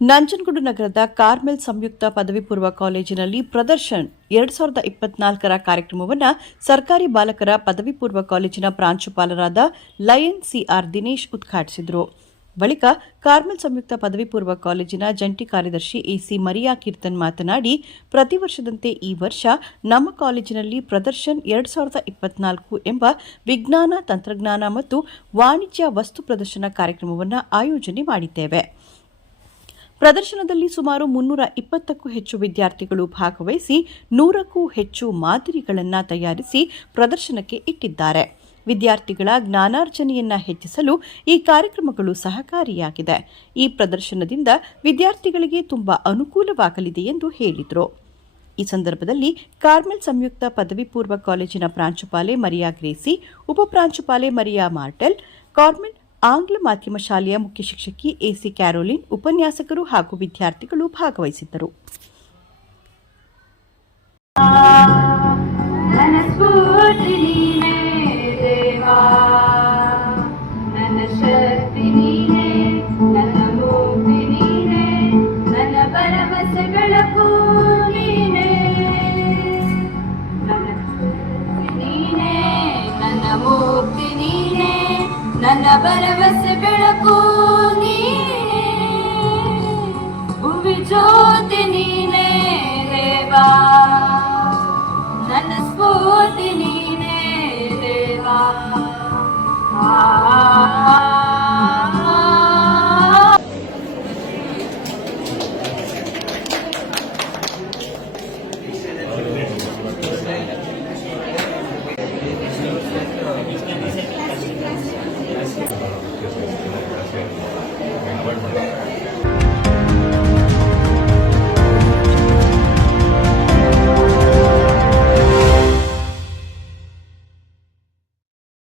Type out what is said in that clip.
ನಂಜನಗೂಡು ನಗರದ ಕಾರ್ಮೆಲ್ ಸಂಯುಕ್ತ ಪದವಿ ಪೂರ್ವ ಕಾಲೇಜಿನಲ್ಲಿ ಪ್ರದರ್ಶನ್ ಎರಡ್ ಸಾವಿರದ ಇಪ್ಪತ್ನಾಲ್ಕರ ಕಾರ್ಯಕ್ರಮವನ್ನು ಸರ್ಕಾರಿ ಬಾಲಕರ ಪದವಿ ಪೂರ್ವ ಕಾಲೇಜಿನ ಪ್ರಾಂಶುಪಾಲರಾದ ಲಯನ್ ಸಿಆರ್ ದಿನೇಶ್ ಉದ್ಘಾಟಿಸಿದರು. ಬಳಿಕ ಕಾರ್ಮೆಲ್ ಸಂಯುಕ್ತ ಪದವಿ ಪೂರ್ವ ಕಾಲೇಜಿನ ಜಂಟಿ ಕಾರ್ಯದರ್ಶಿ ಎಸಿ ಮರಿಯಾ ಕೀರ್ತನ್ ಮಾತನಾಡಿ, ಪ್ರತಿ ವರ್ಷದಂತೆ ಈ ವರ್ಷ ನಮ್ಮ ಕಾಲೇಜಿನಲ್ಲಿ ಪ್ರದರ್ಶನ್ ಎರಡ್ ಸಾವಿರದ ಇಪ್ಪತ್ನಾಲ್ಕು ಎಂಬ ವಿಜ್ಞಾನ, ತಂತ್ರಜ್ಞಾನ ಮತ್ತು ವಾಣಿಜ್ಯ ವಸ್ತು ಪ್ರದರ್ಶನ ಕಾರ್ಯಕ್ರಮವನ್ನು ಆಯೋಜನೆ ಮಾಡಿದ್ದೇವೆ. ಪ್ರದರ್ಶನದಲ್ಲಿ ಸುಮಾರು ಮುನ್ನೂರ ಇಪ್ಪತ್ತಕ್ಕೂ ಹೆಚ್ಚು ವಿದ್ಯಾರ್ಥಿಗಳು ಭಾಗವಹಿಸಿ ನೂರಕ್ಕೂ ಹೆಚ್ಚು ಮಾದರಿಗಳನ್ನು ತಯಾರಿಸಿ ಪ್ರದರ್ಶನಕ್ಕೆ ಇಟ್ಟಿದ್ದಾರೆ. ವಿದ್ಯಾರ್ಥಿಗಳ ಜ್ಞಾನಾರ್ಜನೆಯನ್ನ ಹೆಚ್ಚಿಸಲು ಈ ಕಾರ್ಯಕ್ರಮಗಳು ಸಹಕಾರಿಯಾಗಿದೆ. ಈ ಪ್ರದರ್ಶನದಿಂದ ವಿದ್ಯಾರ್ಥಿಗಳಿಗೆ ತುಂಬಾ ಅನುಕೂಲವಾಗಲಿದೆ ಎಂದು ಹೇಳಿದರು. ಈ ಸಂದರ್ಭದಲ್ಲಿ ಕಾರ್ಮೆಲ್ ಸಂಯುಕ್ತ ಪದವಿ ಪೂರ್ವ ಕಾಲೇಜಿನ ಪ್ರಾಂಶುಪಾಲೆ ಮರಿಯಾ ಗ್ರೇಸಿ ಉಪಪ್ರಾಂಶುಪಾಲೆ ಮರಿಯಾ ಮಾರ್ಟೆಲ್, ಕಾರ್ಮೆಲ್ ಆಂಗ್ಲ ಮಾಧ್ಯಮ ಶಾಲೆಯ ಮುಖ್ಯ ಶಿಕ್ಷಕಿ ಎಸಿ ಕ್ಯಾರೋಲಿನ್ ಉಪನ್ಯಾಸಕರು ಹಾಗೂ ವಿದ್ಯಾರ್ಥಿಗಳು ಭಾಗವಹಿಸಿದ್ದರು. ಗಳ ಧನ ಬರವಸೆ ಬೆಳಕು